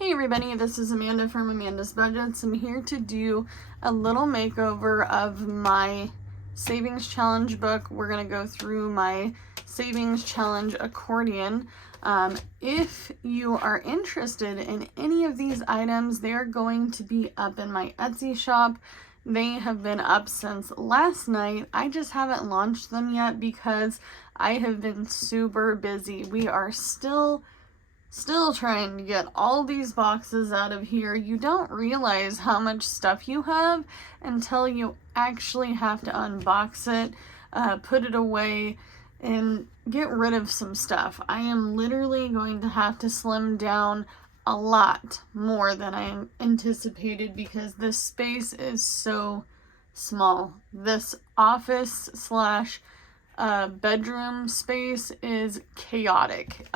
Hey everybody, this is Amanda from Amanda's Budgets. I'm here to do a little makeover of my savings challenge book. We're going to go through my savings challenge accordion. If you are interested in any of these items, they're going to be up in my Etsy shop. They have been up since last night. I just haven't launched them yet because I have been super busy. We are still trying to get all these boxes out of here. You don't realize how much stuff you have until you actually have to unbox it, put it away, and get rid of some stuff. I am literally going to have to slim down a lot more than I anticipated because this space is so small. This office slash bedroom space is chaotic.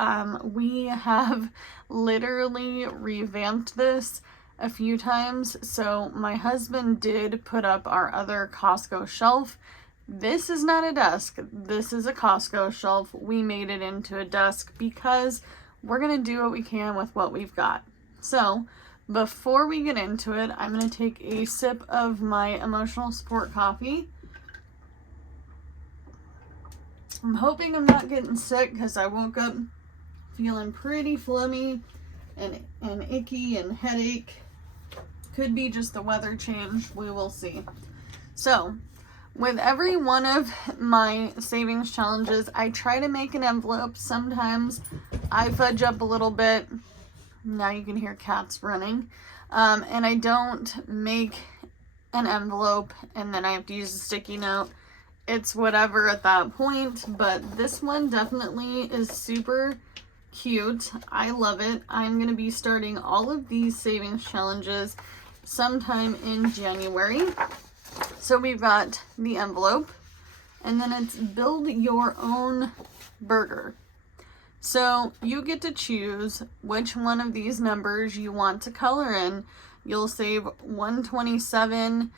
We have literally revamped this a few times. So my husband did put up our other Costco shelf. This is not a desk. This is a Costco shelf. We made it into a desk because we're going to do what we can with what we've got. So before we get into it, I'm going to take a sip of my emotional support coffee. I'm hoping I'm not getting sick because I woke up feeling pretty phlegmy and icky and headache. Could be just the weather change. We will see. So, with every one of my savings challenges, I try to make an envelope. Sometimes I fudge up a little bit. Now you can hear cats running. And I don't make an envelope and then I have to use a sticky note. It's whatever at that point, but this one definitely is super cute. I love it. I'm going to be starting all of these savings challenges sometime in January. So we've got the envelope, and then it's build your own burger. So you get to choose which one of these numbers you want to color in. You'll save $127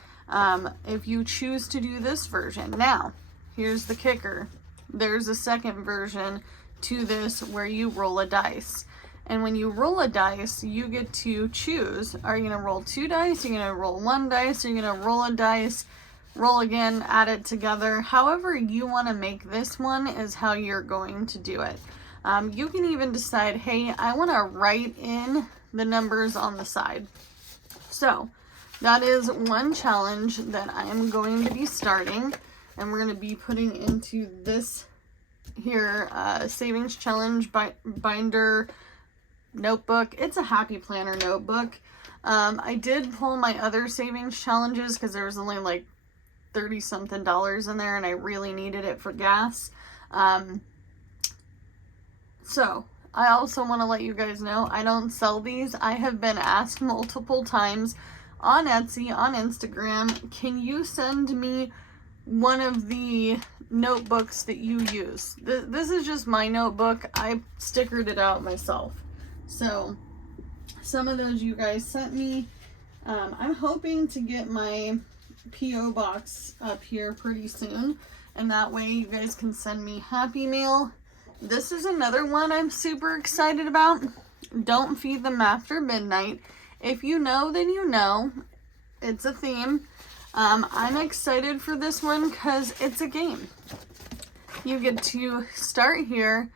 if you choose to do this version. Now, here's the kicker. There's a second version to this where you roll a dice. And when you roll a dice, you get to choose. Are you going to roll 2 dice? Are you going to roll 1 dice? Are you going to roll a dice, roll again, add it together? However you want to make this one is how you're going to do it. You can even decide, hey, I want to write in the numbers on the side. So that is one challenge that I am going to be starting, and we're going to be putting into this here savings challenge binder notebook. It's a happy planner notebook. I did pull my other savings challenges because there was only like $30 something in there and I really needed it for gas. So I also want to let you guys know I don't sell these. I have been asked multiple times on Etsy, on Instagram, can you send me one of the notebooks that you use? This is just my notebook. I stickered it out myself. So some of those you guys sent me. I'm hoping to get my P.O. box up here pretty soon, and that way you guys can send me Happy Meal. This is another one I'm super excited about. Don't feed them after midnight. If you know, then you know. It's a theme. I'm excited for this one because it's a game. You get to start here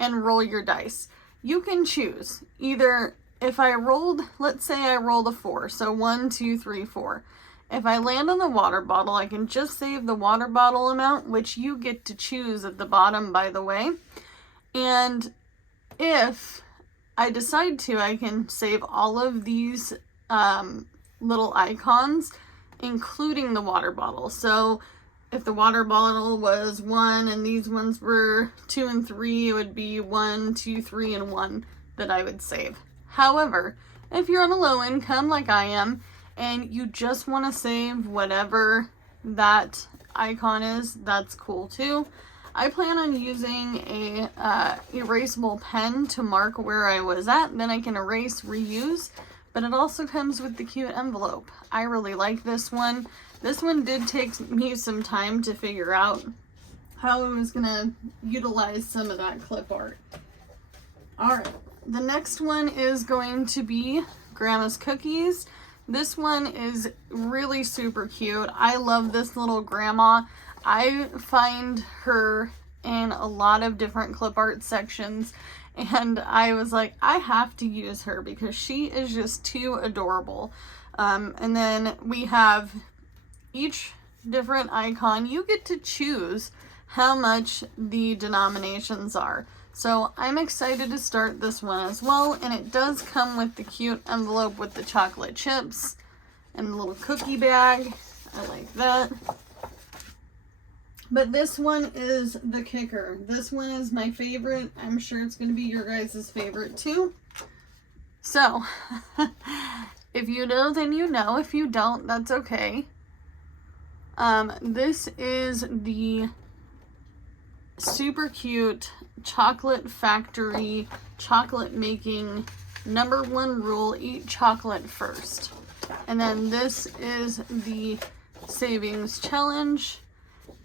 and roll your dice. You can choose either, if I rolled, let's say I rolled a 4, so 1, 2, 3, 4. If I land on the water bottle, I can just save the water bottle amount, which you get to choose at the bottom, by the way. And if I decide to, I can save all of these little icons, including the water bottle. So if the water bottle was 1 and these ones were 2 and 3, it would be 1, 2, 3, and 1 that I would save. However, if you're on a low income like I am, and you just want to save whatever that icon is, that's cool too. I plan on using a erasable pen to mark where I was at, then I can erase, reuse, but it also comes with the cute envelope. I really like this one. This one did take me some time to figure out how I was going to utilize some of that clip art. Alright, the next one is going to be Grandma's Cookies. This one is really super cute. I love this little grandma. I find her in a lot of different clip art sections, and I was like, I have to use her because she is just too adorable. And then we have each different icon. You get to choose how much the denominations are. So I'm excited to start this one as well, and it does come with the cute envelope with the chocolate chips and the little cookie bag. I like that. But this one is the kicker. This one is my favorite. I'm sure it's going to be your guys' favorite too. So, if you know, then you know. If you don't, that's okay. This is the super cute Chocolate Factory chocolate making #1 rule: eat chocolate first. And then this is the savings challenge.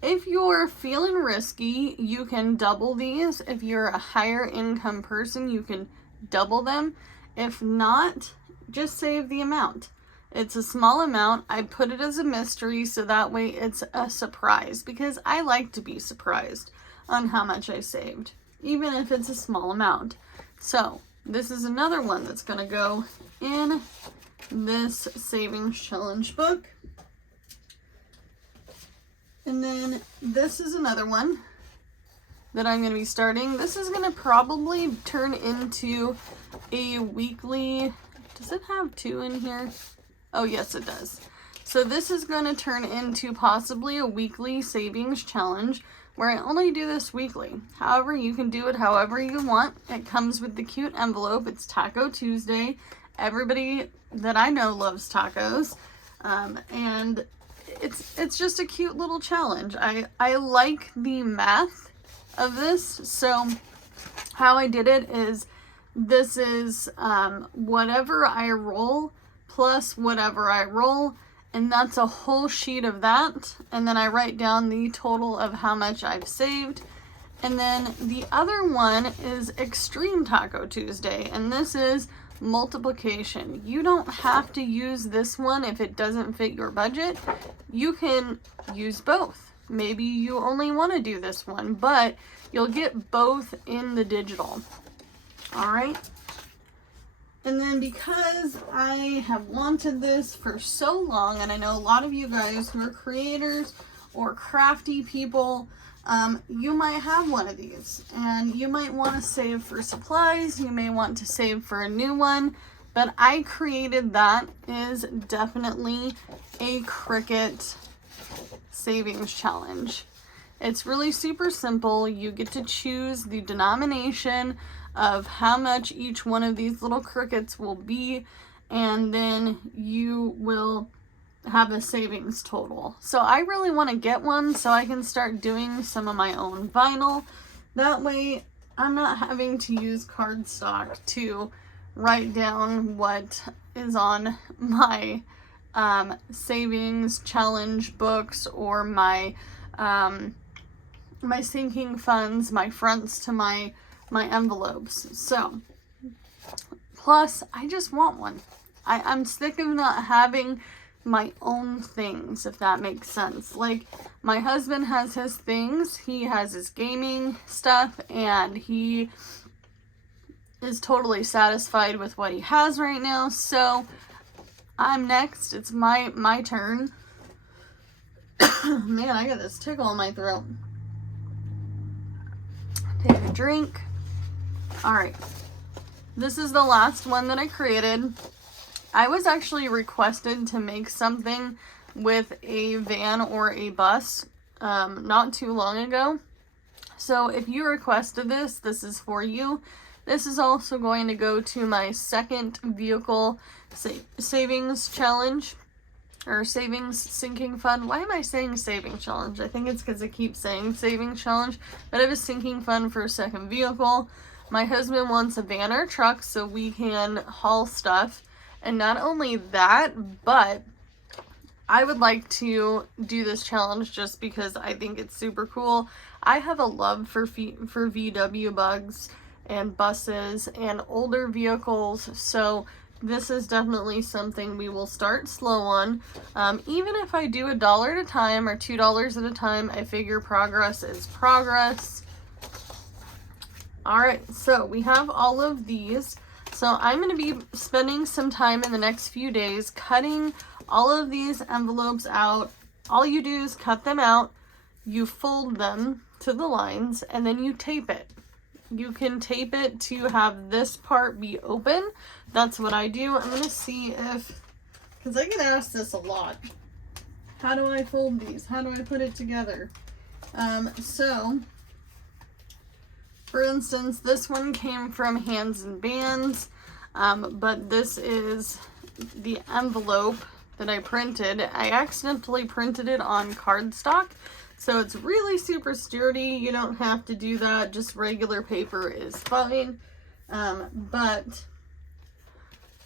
If you're feeling risky, you can double these. If you're a higher income person, you can double them. If not, just save the amount. It's a small amount. I put it as a mystery so that way it's a surprise, because I like to be surprised on how much I saved, even if it's a small amount. So this is another one that's going to go in this savings challenge book. And then this is another one that I'm going to be starting. This is going to probably turn into a weekly. Does it have 2 in here? Oh, yes, it does. So this is going to turn into possibly a weekly savings challenge where I only do this weekly. However, you can do it however you want. It comes with the cute envelope. It's Taco Tuesday. Everybody that I know loves tacos. And it's just a cute little challenge. I like the math of this. So how I did it is, this is whatever I roll plus whatever I roll, and that's a whole sheet of that. And then I write down the total of how much I've saved. And then the other one is Extreme Taco Tuesday, and this is multiplication. You don't have to use this one if it doesn't fit your budget. You can use both. Maybe you only want to do this one, but you'll get both in the digital. All right. And then because I have wanted this for so long, and I know a lot of you guys who are creators or crafty people, you might have one of these, and you might want to save for supplies. You may want to save for a new one, but I created that is definitely a Cricut savings challenge. It's really super simple. You get to choose the denomination of how much each one of these little Cricuts will be, and then you will have a savings total. So I really want to get one so I can start doing some of my own vinyl. That way I'm not having to use cardstock to write down what is on my savings challenge books or my my sinking funds, my fronts to my envelopes. So, plus, I just want one. I'm sick of not having my own things, if that makes sense. Like, my husband has his things, he has his gaming stuff, and he is totally satisfied with what he has right now. So, I'm next. It's my turn. Man, I got this tickle in my throat. Take a drink. Alright, this is the last one that I created. I was actually requested to make something with a van or a bus not too long ago. So if you requested this, this is for you. This is also going to go to my second vehicle savings challenge, or savings sinking fund. Why am I saying saving challenge? I think it's because I keep saying saving challenge, but I have a sinking fund for a second vehicle. My husband wants a van or truck so we can haul stuff. And not only that, but I would like to do this challenge just because I think it's super cool. I have a love for VW bugs, and buses and older vehicles. So this is definitely something we will start slow on. Even if I do $1 at a time or $2 at a time, I figure progress is progress. All right, so we have all of these. So I'm going to be spending some time in the next few days cutting all of these envelopes out. All you do is cut them out, you fold them to the lines, and then you tape it. You can tape it to have this part be open. That's what I do. I'm going to see if, because I get asked this a lot. How do I fold these? How do I put it together? So, for instance, this one came from Hands and Bands, but this is the envelope that I printed. I accidentally printed it on cardstock, so it's really super sturdy. You don't have to do that. Just regular paper is fine. But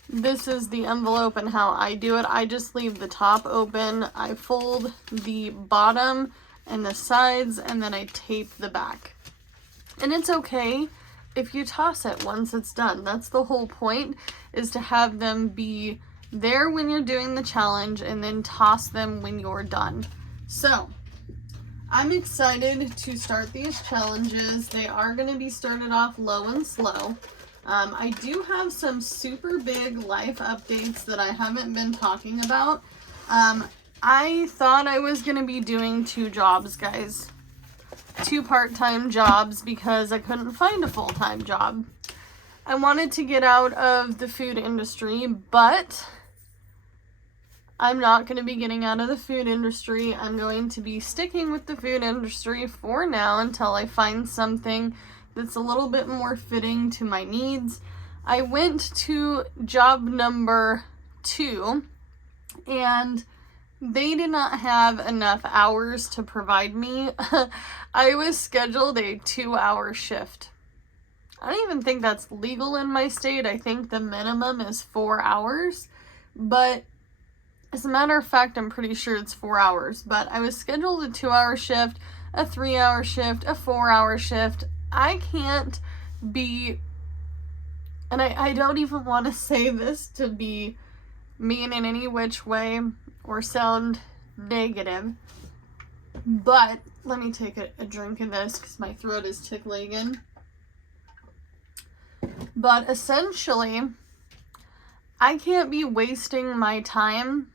this is the envelope and how I do it. I just leave the top open. I fold the bottom and the sides, and then I tape the back. And it's okay if you toss it once it's done. That's the whole point, is to have them be there when you're doing the challenge and then toss them when you're done. So I'm excited to start these challenges. They are going to be started off low and slow. I do have some super big life updates that I haven't been talking about. I thought I was going to be doing 2 jobs, guys. 2 part-time jobs because I couldn't find a full-time job. I wanted to get out of the food industry, but I'm not going to be getting out of the food industry. I'm going to be sticking with the food industry for now until I find something that's a little bit more fitting to my needs. I went to job number 2, and they did not have enough hours to provide me. I was scheduled a 2-hour shift. I don't even think that's legal in my state. I think the minimum is 4 hours, but as a matter of fact, I'm pretty sure it's 4 hours. But I was scheduled a 2-hour shift, a 3-hour shift, a 4-hour shift. I can't be, and I don't even want to say this to be mean in any which way or sound negative, but let me take a drink of this because my throat is tickling again. But essentially, I can't be wasting my time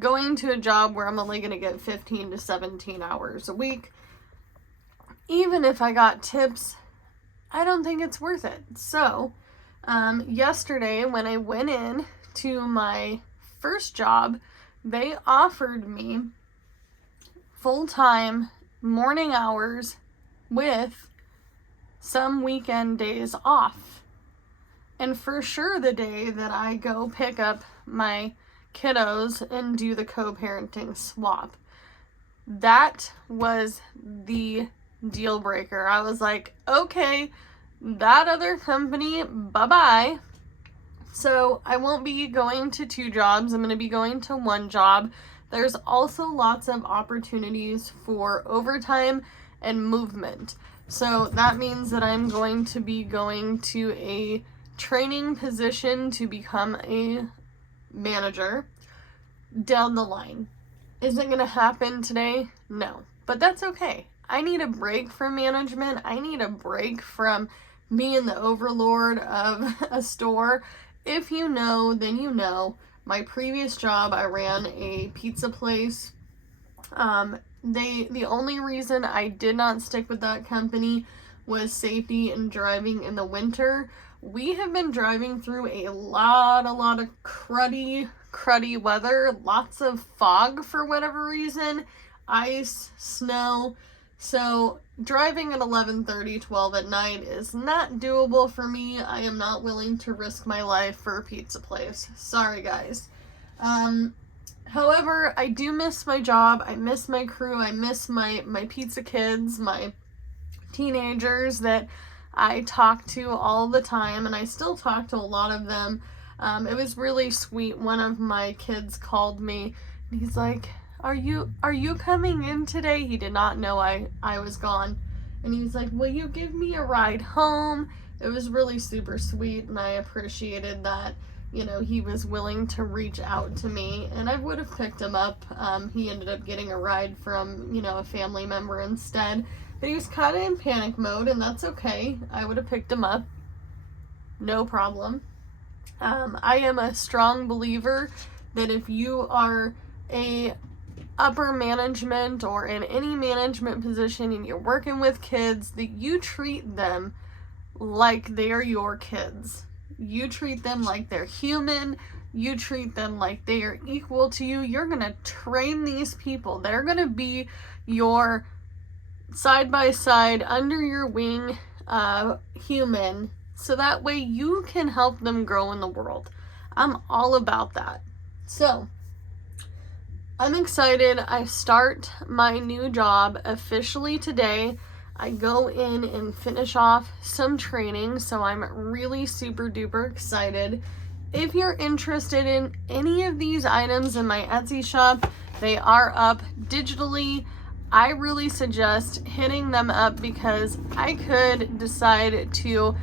going to a job where I'm only going to get 15 to 17 hours a week. Even if I got tips, I don't think it's worth it. So, yesterday when I went in to my first job, they offered me full-time morning hours with some weekend days off. And for sure the day that I go pick up my kiddos and do the co-parenting swap. That was the deal breaker. I was like, okay, that other company, bye-bye. So I won't be going to 2 jobs. I'm going to be going to 1 job. There's also lots of opportunities for overtime and movement. So that means that I'm going to be going to a training position to become a manager down the line. Is it going to happen today? No. But that's okay. I need a break from management. I need a break from being the overlord of a store. If you know, then you know. My previous job, I ran a pizza place. The only reason I did not stick with that company was safety and driving in the winter. We have been driving through a lot of cruddy weather, lots of fog for whatever reason, ice, snow. So driving at 11:30, 12 at night is not doable for me. I am not willing to risk my life for a pizza place. Sorry, guys. However, I do miss my job. I miss my crew. I miss my pizza kids, my teenagers that I talk to all the time, and I still talk to a lot of them. It was really sweet. One of my kids called me, and he's like, Are you coming in today? He did not know I was gone. and he's like, will you give me a ride home? It was really super sweet, and I appreciated that, you know, he was willing to reach out to me, and I would have picked him up. He ended up getting a ride from, you know, a family member instead, but he was kind of in panic mode, and that's okay. I would have picked him up. No problem. I am a strong believer that if you are a upper management or in any management position and you're working with kids, that you treat them like they are your kids. You treat them like they're human. You treat them like they are equal to you. You're going to train these people. They're going to be your side by side, under your wing human, so that way you can help them grow in the world. I'm all about that. So, I'm excited. I start my new job officially today. I go in and finish off some training, so I'm really super duper excited. If you're interested in any of these items in my Etsy shop, they are up digitally. I really suggest hitting them up because I could decide to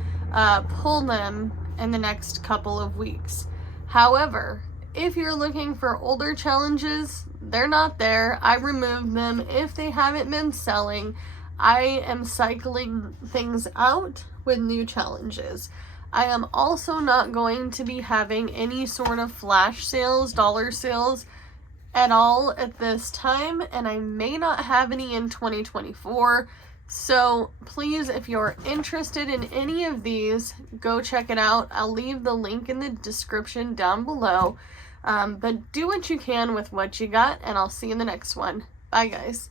pull them in the next couple of weeks. However, if you're looking for older challenges, they're not there. I removed them. If they haven't been selling, I am cycling things out with new challenges. I am also not going to be having any sort of flash sales, dollar sales at all at this time, and I may not have any in 2024. So please, if you're interested in any of these, go check it out. I'll leave the link in the description down below. But do what you can with what you got, and I'll see you in the next one. Bye, guys.